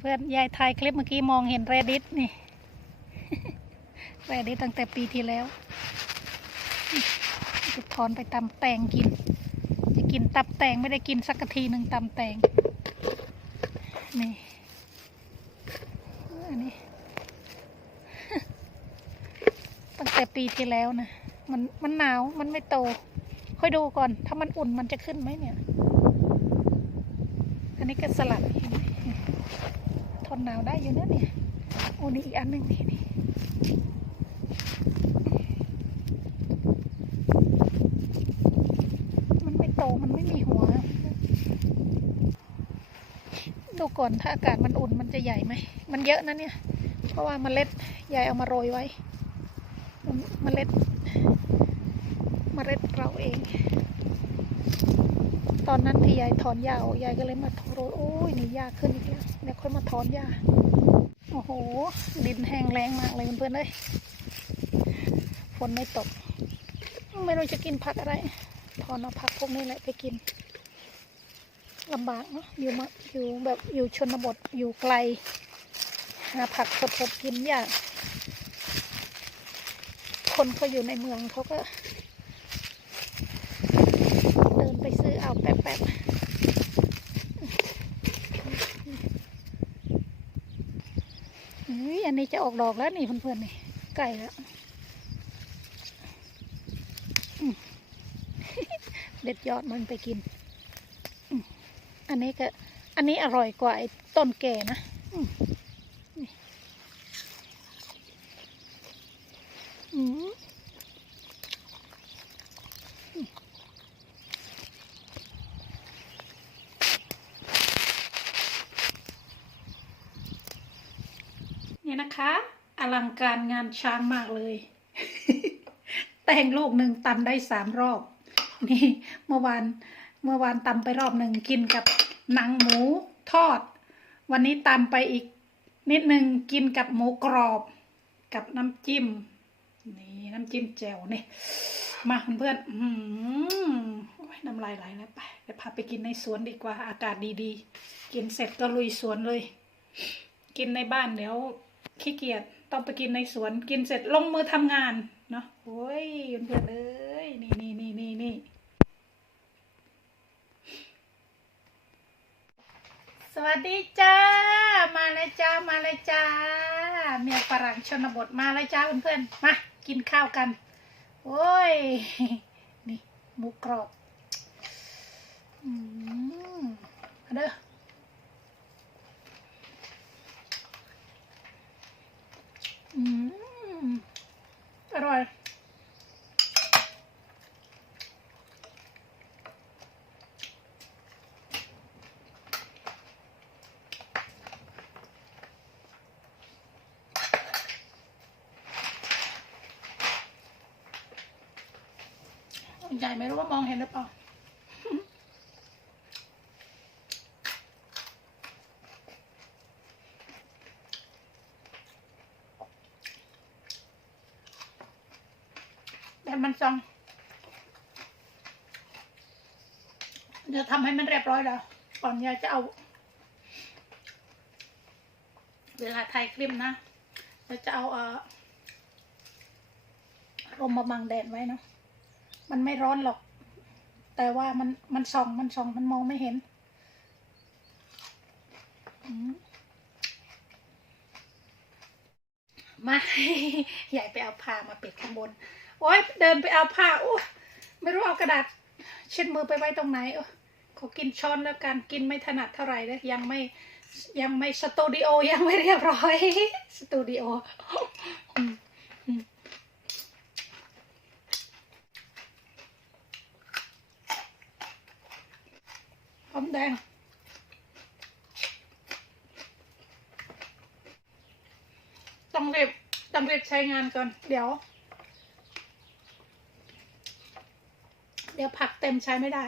เพื่อนยายถ่ายคลิปเมื่อกี้มองเห็นแรดิสนี่แรดิสตั้งแต่ปีที่แล้วจะถอนไปตำแตงกิน จะกินตับแตงไม่ได้กินสักทีหนึ่งตำแตงนี่อันนี้ ตั้งแต่ปีที่แล้วนะมันมันหนาวมันไม่โต ค่อยดูก่อน ถ้ามันอุ่นมันจะขึ้นไหมเนี่ย อันนี้ก็สลัดนี่นี่ ทนหนาวได้อยู่นะเนี่ยโอ้นี่อีกอันหนึ่งนี่นี่มันไม่โตมันไม่มีหัว ดูก่อนถ้าอากาศมันอุ่นมันจะใหญ่ไหม มันเยอะนะเนี่ย เพราะว่าเมล็ดยายเอามาโรยไว้เมล็ดเมล็ดเราเอง ตอนนั้นที่ยายถอนหญ้าออกยายก็เลยมาถอนโรยโอ้ยนี่หญ้าขึ้นอีกแล้วเดี๋ยวค่อยมาถอนหญ้าโอ้โห ดินแห้งแรงมากเลยเพื่อนๆเลยฝนไม่ตก ไม่รู้จะกินผักอะไรถอนเอาผักพวกนี้แหละไปกินลำบากเนาะอยู่มาอยู่แบบอยู่ชนบทอยู่ไกล หาผักสดๆกินยากคนเขาอยู่ในเมืองเขาก็ เดินไปซื้อเอาแป๊บๆ อนนี้จะออกดอกแล้วนี่เพื่อนๆนี่ไก่แล้วเด็ดยอดมันไปกิน อันนี้ก็ อันนี้อร่อยกว่าไอ้ต้นแก่นะอืมนี่อืม นี่นะคะ อลังการงานช้างมากเลย แต่งลูกหนึ่งตำได้สามรอบ นี่เมื่อวานเมื่อวานตำไปรอบหนึ่งกินกับหนังหมูทอด วันนี้ตำไปอีกนิดหนึ่งกินกับหมูกรอบ กับน้ำจิ้ม นี่น้ำจิ้มแจ่วนี่ มาเพื่อนๆอื้อหือโอ้ยน้ำลายไหลแล้วไปเดี๋ยวพาไปกินในสวนดีกว่าอากาศดีๆ กินเสร็จก็ลุยสวนเลย กินในบ้านเดี๋ยว ขี้เกียจต้องไปกินในสวนกินเสร็จลงมือทำงานเนาะโอ้ยเพื่อนๆเอ้ยนี่นี่นี่นี่นี่สวัสดีจ้า มาเลยจ้า มาเลยจ้า เมียฝรั่งชนบทมาเลยจ้าเพื่อนๆ มา กินข้าวกัน โอ้ย นี่หมูกรอบ อืมเด้อ อร่อย ใหญ่ไม่รู้ว่ามองเห็นหรือเปล่า แต่มันซอง จะทำให้มันเรียบร้อยแล้ว ก่อนยายจะเอา เวลาถ่ายคลิปนะเราจะเอาเออร่มมาบังแดดไว้เนาะมันไม่ร้อนหรอก แต่ว่ามันมันส่องมันส่องมันมองไม่เห็นอืมมาใหญ่ไปเอาผ้ามาปิดข้างบน โอ้ยเดินไปเอาผ้าโอ้ไม่รู้เอากระดาษเช็ดมือไปไว้ตรงไหนโอ้ อกินช้อนแล้วกันกินไม่ถนัดเท่าไหร่เลยยังไม่ยังไม่สตูดิโอยังไม่เรียบร้อยสตูดิโออืมอืมหอมแดงต้องเรียบต้องเรียบใช้งานก่อน เดี๋ยว เดี๋ยวผักเต็มใช้ไม่ได้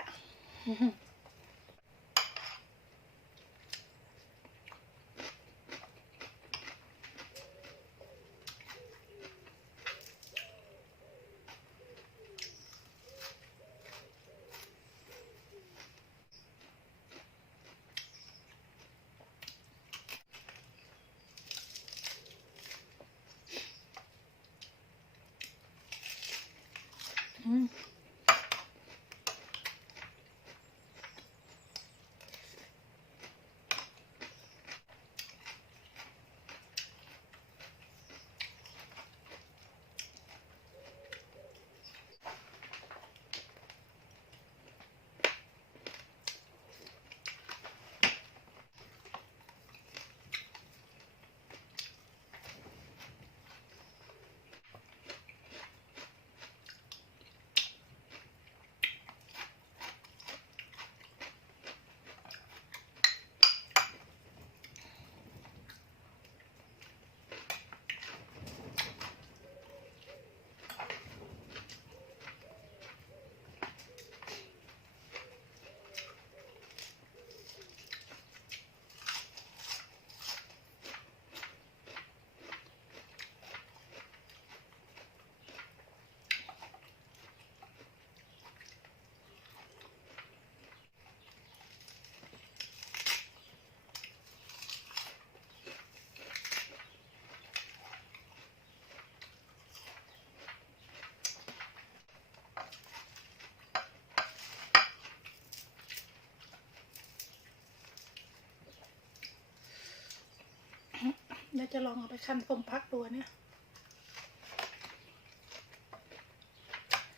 เดี๋ยวจะลองเอาไปคั้นส้มพักตัวเนี่ย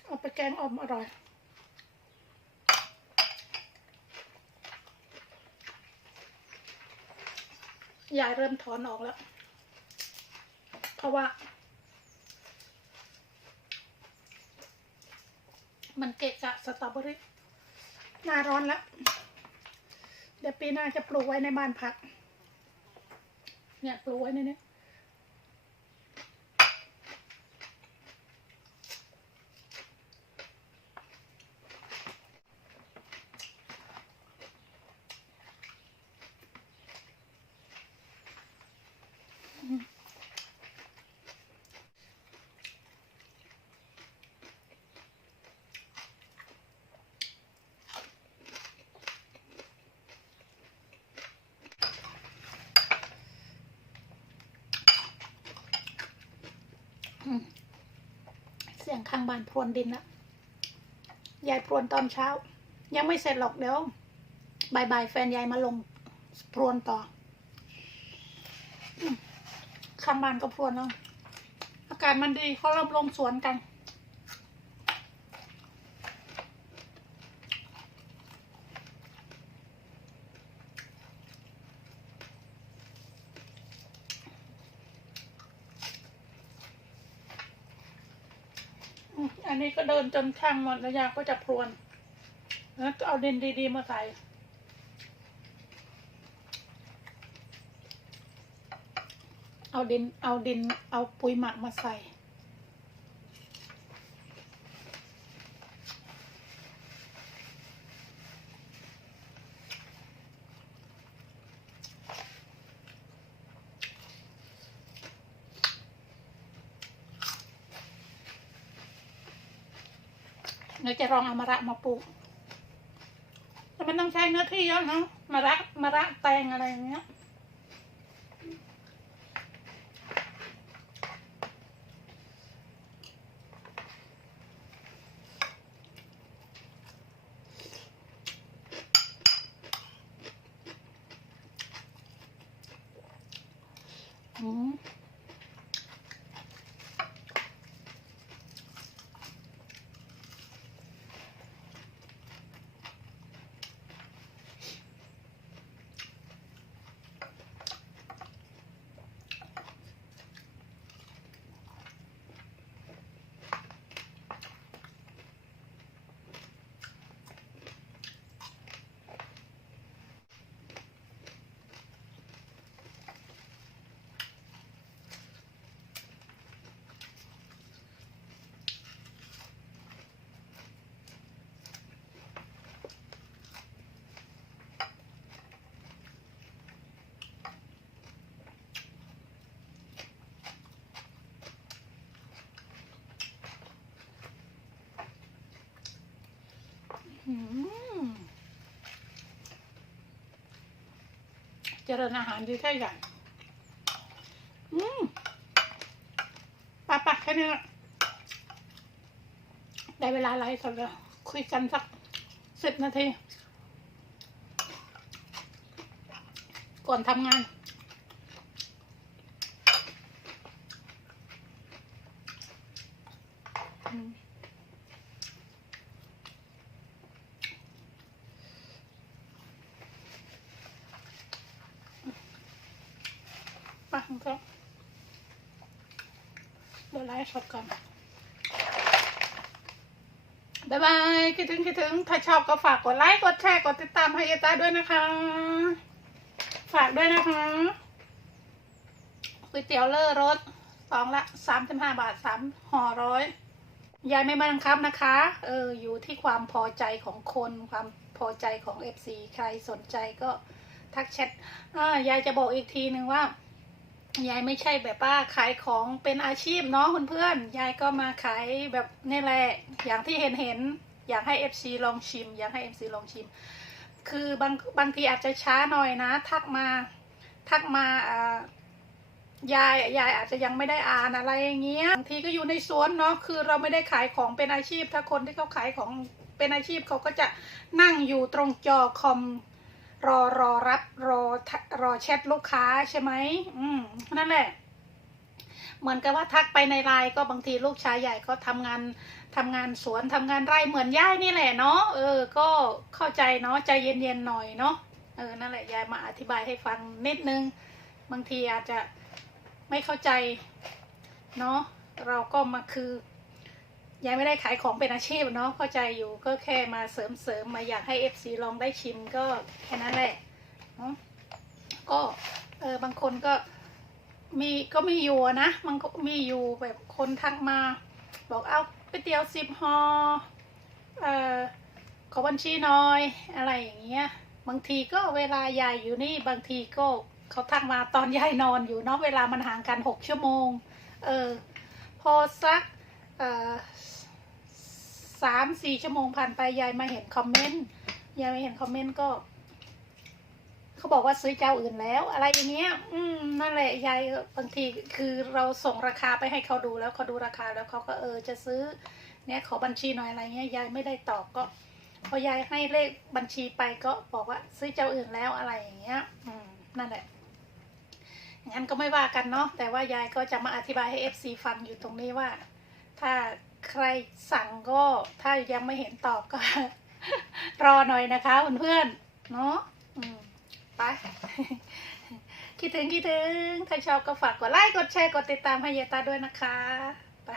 เอาไปแกงอ่อมอร่อยยายเริ่มถอนออกแล้ว เพราะว่า มันเกะกะสตรอเบอรี่หน้าร้อนแล้ว เดี๋ยวปีหน้าจะปลูกไว้ในบ้านพัก เนี่ยปลูกไว้เนี่ย บ้านพรวนดินละยายพรวนตอนเช้า ยังไม่เสร็จหรอกเดี๋ยวบายบายแฟนยายมาลงพรวนต่อข้างบ้านก็พรวนแล้วอากาศมันดีเขาเริ่มลงสวนกัน อืมอันนี้ก็ เดินจนช่างหมดแล้วยาก็จะพรวน แล้วเอาดินดีๆมาใส่เอาดินเอาดินเอาปุ๋ยหมักมาใส่ នៅចេះរងអាមរៈមកពូកតែមិនដឹងឆៃនៅទីយោណាមរៈមរៈតែងอะไรอย่างเงี้ย嗯。Mm hmm. เจริญอาหารดีแค่ใหญ่อืมปะปะแค่นี้ละได้เวลาไลฟ์สดแล้ว คุยกันสักสิบนาที ก่อนทำงาน อืม ไปก็ เดี๋ยวไลฟ์สดก่อนบ๊ายบายคิดถึงคิดถึง ถ้าชอบก็ฝากกดไลค์ กดแชร์ กดติดตามให้เอต้าด้วยนะคะ ฝากด้วยนะคะก๋วยเตี๋ยวเลอรสสองละสามสิบห้าบาทสามห่อร้อยยายไม่บังคับนะคะ เออ อยู่ที่ความพอใจของคน ความพอใจของเอฟซีใครสนใจก็ทักแชทอ่ายายจะบอกอีกทีหนึ่งว่า ยายไม่ใช่แบบว่าขายของเป็นอาชีพเนาะเพื่อนๆยายก็มาขายแบบนี่แหละอย่างที่เห็นเห็นอยากให้ FC ลองชิม อยากให้ FC ลองชิม คือบางบางทีอาจจะช้าหน่อยนะ ทักมาทักมาอ่ายายยายอาจจะยังไม่ได้อ่านอะไรอย่างเงี้ยบางทีก็อยู่ในสวนเนาะคือเราไม่ได้ขายของเป็นอาชีพ ถ้าคนที่เขาขายของเป็นอาชีพเขาก็จะนั่งอยู่ตรงจอคอมรอรอรับรอ รอแชทลูกค้าใช่ไหมอืมนั่นแหละ เหมือนกับว่าทักไปในไลน์ก็บางทีลูกชายใหญ่ก็ทำงานทำงานสวนทำงานไร่เหมือนย่ายนี่แหละเนาะเออ ก็เข้าใจเนาะใจเย็นๆหน่อยเนาะเออนั่นแหละยายมาอธิบายให้ฟังนิดนึง บางทีอาจจะไม่เข้าใจเนาะเราก็มาคือยายไม่ได้ขายของเป็นอาชีพเนาะเข้าใจอยู่ก็แค่มาเสริมเสริมมาอยากให้เอฟซีลองได้ชิมก็แค่นั้นแหละเนาะ ก็เออบางคนก็มีก็มีอยู่นะมันก็มีอยู่แบบคนทักมา บอกเอาก๋วยเตี๋ยวสิบหอเอ่อขอบัญชีหน่อยอะไรอย่างเงี้ยบางทีก็เวลายายอยู่นี่บางทีก็เขาทักมาตอนยายนอนอยู่เนาะเวลามันห่างกันหกชั่วโมงเออพอสักเอ่อสามสี่ชั่วโมงผ่านไปยายมาเห็นคอมเมนต์ยายมาเห็นคอมเมนต์ก็ เขาบอกว่าซื้อเจ้าอื่นแล้ว อะไรอย่างเงี้ย อืมนั่นแหละยายบางทีคือเราส่งราคาไปให้เขาดูแล้วเขาดูราคาแล้วเขาก็เออจะซื้อ เนี่ยขอบัญชีหน่อยอะไรเงี้ยยายไม่ได้ตอบก็ พอยายให้เลขบัญชีไปก็บอกว่าซื้อเจ้าอื่นแล้วอะไรอย่างเงี้ย อืมนั่นแหละงั้นก็ไม่ว่ากันเนาะแต่ว่ายายก็จะมาอธิบายให้ FC ฟังอยู่ตรงนี้ว่า ถ้าใครสั่งก็ถ้ายังไม่เห็นตอบก็ รอหน่อยนะคะเพื่อนๆเนาะอืม ไป คิดถึงคิดถึง ถ้าชอบก็ฝากกดไลค์ กดแชร์ กดติดตามให้เยายตาด้วยนะคะ ไป